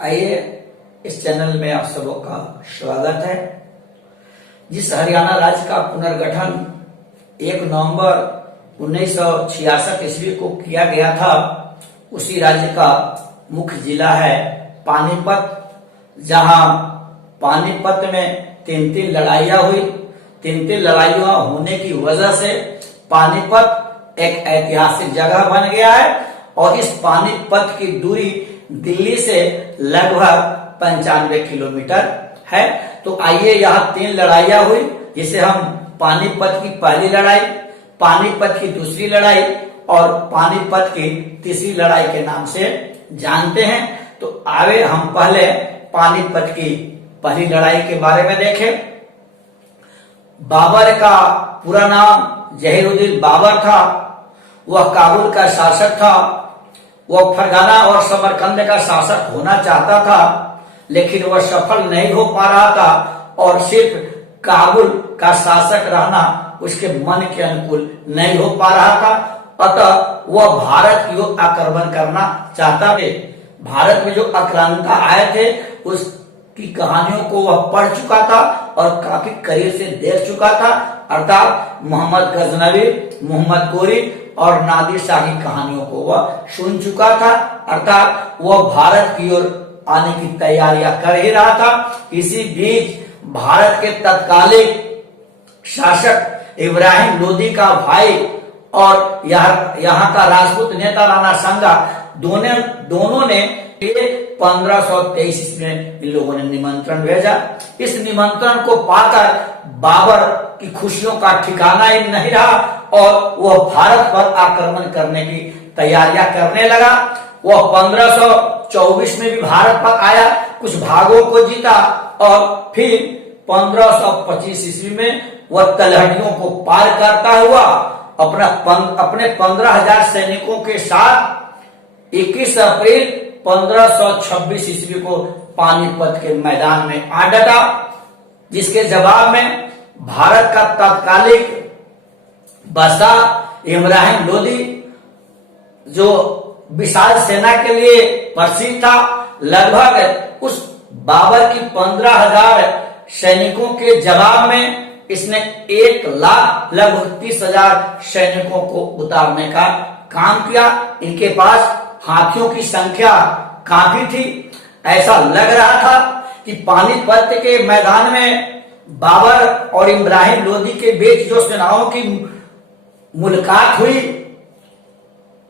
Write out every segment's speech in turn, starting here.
आइए इस चैनल में आप सबों का स्वागत है। जिस हरियाणा राज्य का पुनर्गठन 1 नवंबर 1966 ईस्वी को किया गया था, उसी राज्य का मुख्य जिला है पानीपत, जहां पानीपत में 3 लड़ाइयां हुई। 3 लड़ाइयां होने की वजह से पानीपत एक ऐतिहासिक जगह बन गया है और इस पानीपत की दूरी दिल्ली से लगभग 95 किलोमीटर है। तो आइए, यहाँ 3 लड़ाइयां हुई, जिसे हम पानीपत की पहली लड़ाई, पानीपत की दूसरी लड़ाई और पानीपत की तीसरी लड़ाई के नाम से जानते हैं। तो आगे हम पहले पानीपत की पहली लड़ाई के बारे में देखें। बाबर का पूरा नाम जहीरुद्दीन बाबर था। वह काबुल का शासक था। वह फरगाना और समरकंद का शासक होना चाहता था, लेकिन वह सफल नहीं हो पा रहा था और सिर्फ काबुल का शासक रहना उसके मन के अनुकूल नहीं हो पा रहा था। अतः वह भारत की ओर आक्रमण करना चाहता था। भारत में जो आक्रांता आए थे उसकी कहानियों को वह पढ़ चुका था और काफी करीब से देख चुका था, अर्थात मोहम्मद गजनवी, मोहम्मद गोरी और नादिर शाह की कहानियों को वह सुन चुका था, अर्थात वह भारत की ओर आने की तैयारियां कर ही रहा था। इसी बीच भारत के तत्कालीन शासक इब्राहिम लोदी का भाई और यहाँ का राजपूत नेता राणा सांगा दोनों ने 1523 में इन लोगों ने निमंत्रण भेजा। इस निमंत्रण को पाकर बाबर की खुशियों का ठिकाना ही नहीं रहा और वह भारत पर आक्रमण करने की तैयारियां करने लगा। वह 1524 में भी भारत पर आया, कुछ भागों को जीता और फिर 1525 ईस्वी में वह तलहटियों को पार करता हुआ अपने 15,000 सैनिकों के साथ 21 अप्रैल 1526 ईस्वी को पानीपत के मैदान में आ डटा, जिसके जवाब में भारत का तत्कालीन बादशाह इब्राहिम लोदी, जो विशाल सेना के लिए प्रसिद्ध था, लगभग उस बाबर की 15,000 सैनिकों के जवाब में इसने 1 लाख लगभग 30,000 सैनिकों को उतारने का काम किया। इनके पास हाथियों की संख्या काफी थी। ऐसा लग रहा था कि पानीपत के मैदान में बाबर और इब्राहिम लोदी के बीच जो सेनाओं की मुलाकात हुई,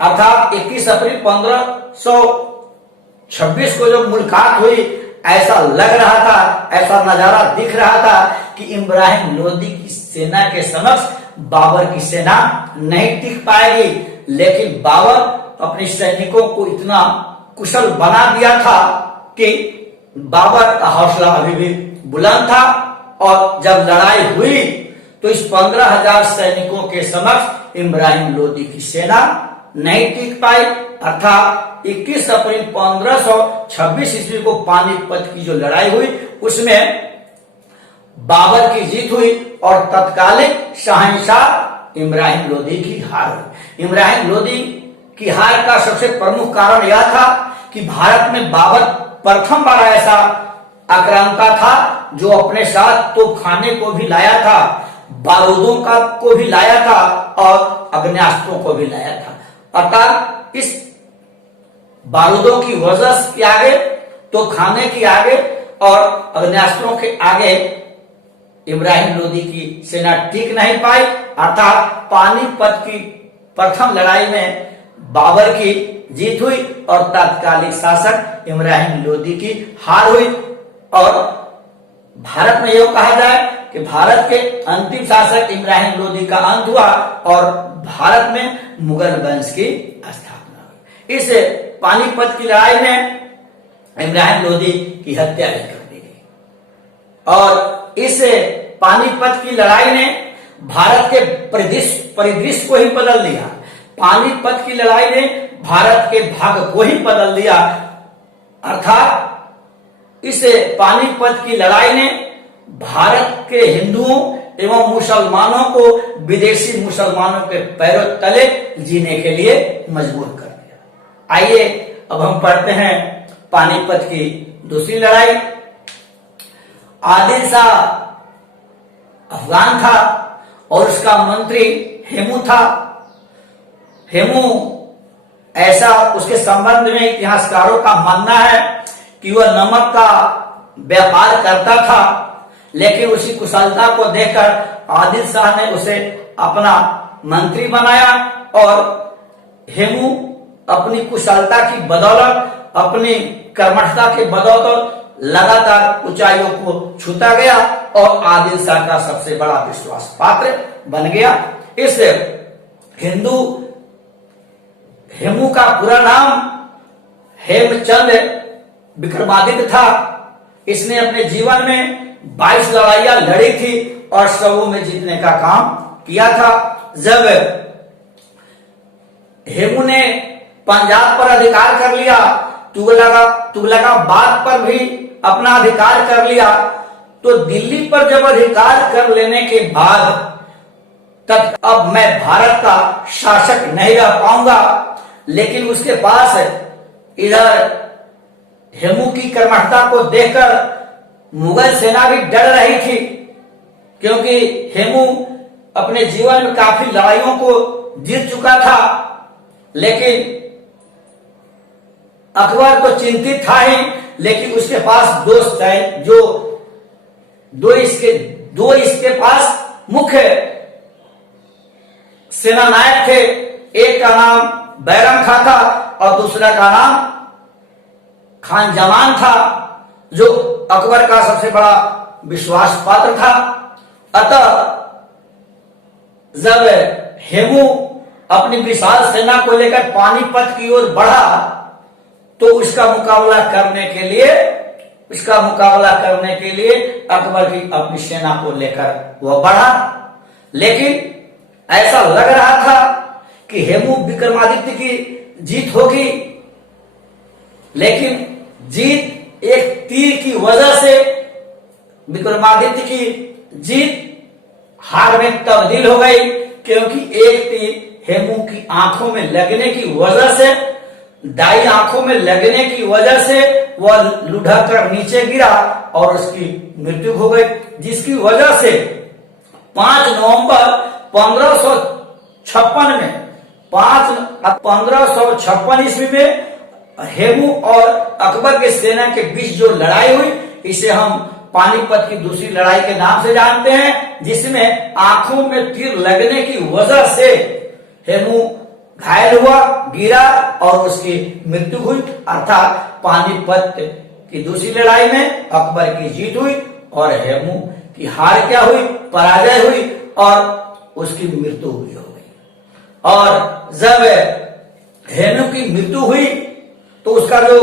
अर्थात 21 अप्रैल 1526 को जो मुलाकात हुई, ऐसा लग रहा था, ऐसा नजारा दिख रहा था कि इब्राहिम लोदी की सेना के समक्ष बाबर की सेना नहीं टिक पाएगी। लेकिन बाबर अपने सैनिकों को इतना कुशल बना दिया था कि बाबर का हौसला अभी भी बुलंद था और जब लड़ाई हुई तो इस 15,000 सैनिकों के समक्ष इब्राहिम लोदी की सेना नहीं टिक पाई। अर्थात 21 अप्रैल 1526 ईस्वी को पानीपत की जो लड़ाई हुई उसमें बाबर की जीत हुई और तत्कालीन शहंशाह इब्राहिम लोदी की हार हुई। इब्राहिम लोदी की हार का सबसे प्रमुख कारण यह था कि भारत में बाबर प्रथम बार ऐसा आक्रांता था जो अपने साथ तोपखाने को भी लाया था, बारूदों को भी लाया था और अग्न्यास्त्रों को भी लाया था। अर्थात इस बारूदों की वजह के आगे, तोपखाने के आगे और अग्न्यास्त्रों के आगे इब्राहिम लोदी की सेना टिक नहीं पाई। अर्थात पानीपत की प्रथम लड़ाई में बाबर की जीत हुई और तत्कालीन शासक इब्राहिम लोदी की हार हुई। और भारत में यह कहा जाए कि भारत के अंतिम शासक इब्राहिम लोदी का अंत हुआ और भारत में मुगल वंश की स्थापना हुई। इस पानीपत की लड़ाई में इब्राहिम लोदी की हत्या भी कर दी गई और इस पानीपत की लड़ाई ने भारत के परिदृश्य को ही बदल दिया। पानीपत की लड़ाई ने भारत के भाग्य को ही बदल दिया। अर्थात इस पानीपत की लड़ाई ने भारत के हिंदुओं एवं मुसलमानों को विदेशी मुसलमानों के पैरों तले जीने के लिए मजबूर कर दिया। आइए अब हम पढ़ते हैं पानीपत की दूसरी लड़ाई। आदिल शाह अफगान था और उसका मंत्री हेमू था। हेमू ऐसा उसके संबंध में इतिहासकारों का मानना है कि वह नमक का व्यापार करता था, लेकिन उसी कुशलता को देखकर आदिल शाह ने उसे अपना मंत्री बनाया और हेमू अपनी कुशलता की बदौलत, अपनी कर्मठता की बदौलत लगातार ऊंचाइयों को छूता गया और आदिल शाह का सबसे बड़ा विश्वास पात्र बन गया। इस हिंदू हेमू का पूरा नाम हेमचंद विक्रमादित्य था। इसने अपने जीवन में 22 लड़ाइयां लड़ी थी और सबों में जीतने का काम किया था। जब हेमू ने पंजाब पर अधिकार कर लिया, तुगलकाबाद पर भी अपना अधिकार कर लिया, तो दिल्ली पर जब अधिकार कर लेने के बाद तब अब मैं भारत का शासक नहीं रह पाऊंगा, लेकिन उसके पास इधर हेमू की कर्मठता को देखकर मुगल सेना भी डर रही थी, क्योंकि हेमू अपने जीवन में काफी लड़ाइयों को जीत चुका था। लेकिन अकबर तो चिंतित था ही, लेकिन उसके पास दोस्त है जो दो इसके पास मुख्य सेनानायक थे। एक का नाम बैरम खां था और दूसरा का नाम खान जमान था, जो अकबर का सबसे बड़ा विश्वास पात्र था। अतः जब हेमू अपनी विशाल सेना को लेकर पानीपत की ओर बढ़ा, तो उसका मुकाबला करने के लिए अकबर की अपनी सेना को लेकर वह बढ़ा। लेकिन ऐसा लग रहा था कि हेमू विक्रमादित्य की जीत होगी, लेकिन जीत एक तीर की वजह से विक्रमादित्य की जीत हार में तब्दील हो गई, क्योंकि एक तीर हेमू की आंखों में लगने की वजह से, दाई आंखों में लगने की वजह से वह लुढ़क कर नीचे गिरा और उसकी मृत्यु हो गई, जिसकी वजह से 5 नवंबर 1556 ईस्वी में हेमू और अकबर के सेना के बीच जो लड़ाई हुई, इसे हम पानीपत की दूसरी लड़ाई के नाम से जानते हैं, जिसमें आंखों में तीर लगने की वजह से हेमू घायल हुआ, गिरा और उसकी मृत्यु हुई। अर्थात पानीपत की दूसरी लड़ाई में अकबर की जीत हुई और हेमू की हार क्या हुई, पराजय हुई और उसकी मृत्यु हुई हो गई। और जब हेमू की मृत्यु हुई तो उसका जो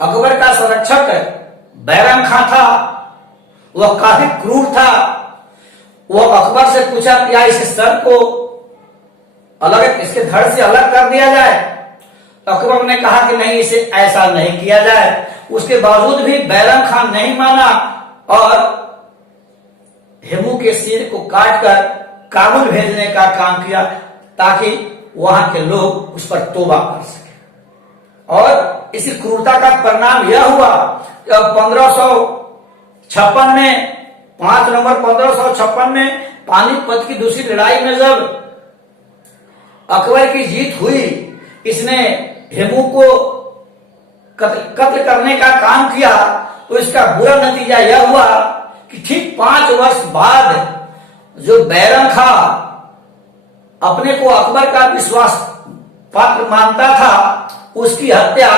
अकबर का संरक्षक बैरम खां था, वह काफी क्रूर था। वह अकबर से पूछा क्या इस सर को अलग, इसके धड़ से अलग कर दिया जाए। तो अकबर ने कहा कि नहीं, इसे ऐसा नहीं किया जाए। उसके बावजूद भी बैरम खान नहीं माना और हेमू के सिर को काटकर काबुल भेजने का काम किया, ताकि वहां के लोग उस पर तौबा कर सके। और इसी क्रूरता का परिणाम यह हुआ, 1556 में 5 नवंबर 1556 में पानीपत की दूसरी लड़ाई में जब अकबर की जीत हुई, इसने हेमू को कत्ल करने का काम किया, तो इसका बुरा नतीजा यह हुआ कि ठीक 5 वर्ष बाद जो बैरम खां अपने को अकबर का विश्वास पात्र मानता था, उसकी हत्या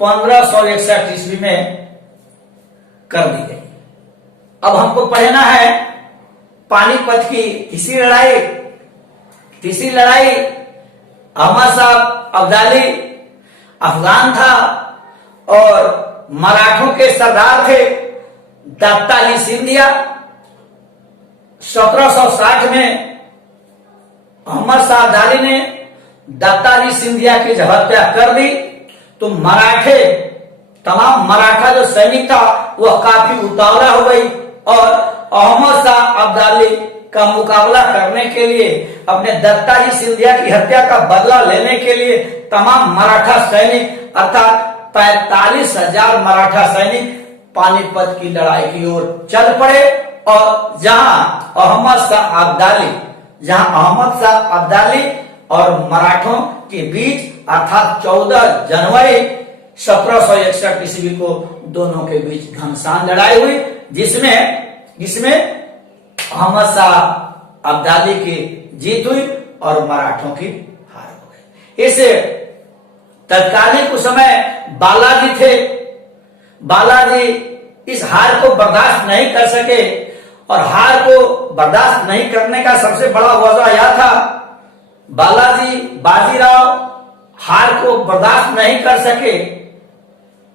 1561 ईस्वी में कर दी गई। अब हमको पढ़ना है पानीपत की तीसरी लड़ाई। तीसरी लड़ाई अहमद शाह अब्दाली अफगान था और मराठों के सरदार थे दत्ता अली सिंधिया। 1760 में अहमद शाह अब्दाली ने दत्ता अली सिंधिया की जब हत्या कर दी, तो तमाम मराठा जो सैनिक था वह काफी उतावला हो गई और अहमद शाह अब्दाली का मुकाबला करने के लिए, अपने दत्ता जी सिंधिया की हत्या का बदला लेने के लिए तमाम मराठा सैनिक अर्थात 45,000 मराठा सैनिक पानीपत की लड़ाई की ओर चल पड़े और जहां अहमद शाह अब्दाली और मराठों के बीच अर्थात 14 जनवरी 1761 ईस्वी को दोनों के बीच घमासान लड़ाई हुई, जिसमें अहमद शाह अब्दाली की जीत हुई और मराठों की हार हो गई। इस तत्कालीन उस समय बालाजी थे। बालाजी इस हार को बर्दाश्त नहीं कर सके और हार को बर्दाश्त नहीं करने का सबसे बड़ा वजह यह था, बाजीराव हार को बर्दाश्त नहीं कर सके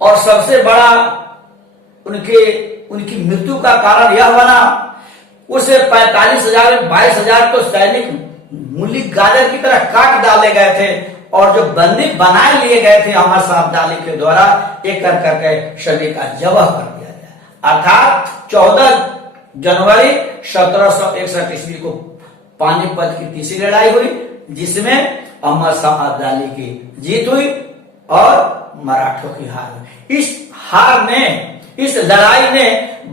और सबसे बड़ा उनकी मृत्यु का कारण यह बना, उसे 45,000 22,000 तो सैनिक मूली गाजर की तरह काट डाले गए थे और जो बंदी बनाए लिए गए थे अहमद शाह अब्दाली के द्वारा, एक करके सभी का जबह कर दिया गया। अर्थात 14 जनवरी 1761 ईस्वी को पानीपत की तीसरी लड़ाई हुई, जिसमें अहमद शाह अब्दाली की जीत हुई और मराठों की हार हुई। इस लड़ाई ने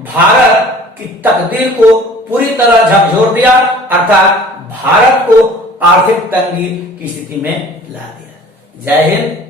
भारत की तकदीर को पूरी तरह झकझोर दिया, अर्थात भारत को आर्थिक तंगी की स्थिति में ला दिया। जय हिंद।